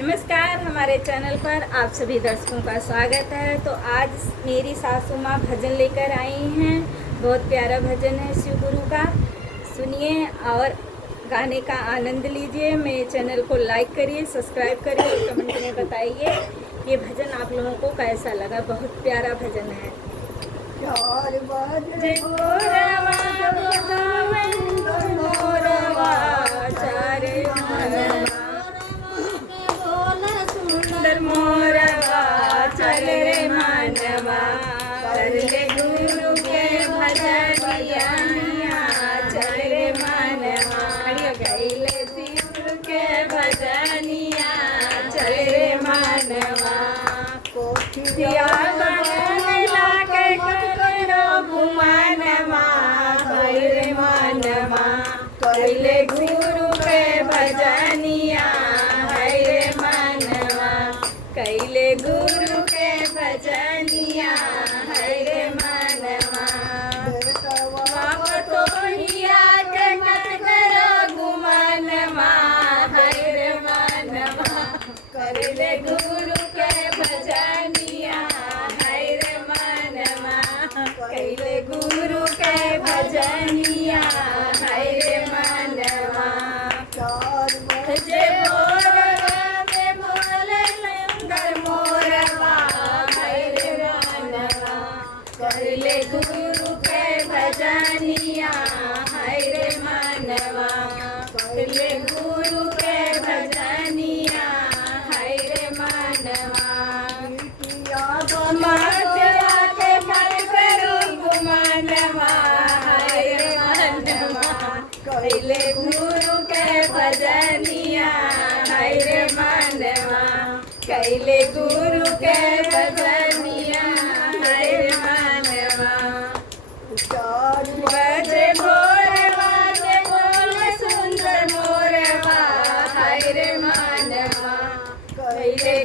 नमस्कार, हमारे चैनल पर आप सभी दर्शकों का स्वागत है। तो आज मेरी सासू माँ भजन लेकर आई हैं। बहुत प्यारा भजन है शिव गुरु का, सुनिए और गाने का आनंद लीजिए। मेरे चैनल को लाइक करिए, सब्सक्राइब करिए और कमेंट में बताइए ये भजन आप लोगों को कैसा लगा। बहुत प्यारा भजन है। चल रे मानवा कर ले गुरु के भजनिया, चल रे मानवा गईले शिव के भजनिया, चल रे मानवा कोठिया बनला के करो गुमानवा, कर रे मानवा कैले गुरु के भजनिया, है रे मानवा कैले गुरु के भजनिया, है रे मानवा बाप तो हिया के कत करो गुमानवा, है रे मानवा कैले गुरु के भजनिया, है रे मानवा कैले गुरु के भजनिया, है रे मानवा जे कैले गुरु के भजनिया, है रे मानवा कैले गुरु के भजनिया, है रे मानवा मातिया के मत करो गुमानवा, है रे मानवा कैले गुरु के भजनिया, है रे मानवा कैले गुरु के भजनिया, है रे मानवा बजे मोरवा जे बोले सुंदर मोरवा, है रे मानवा कैले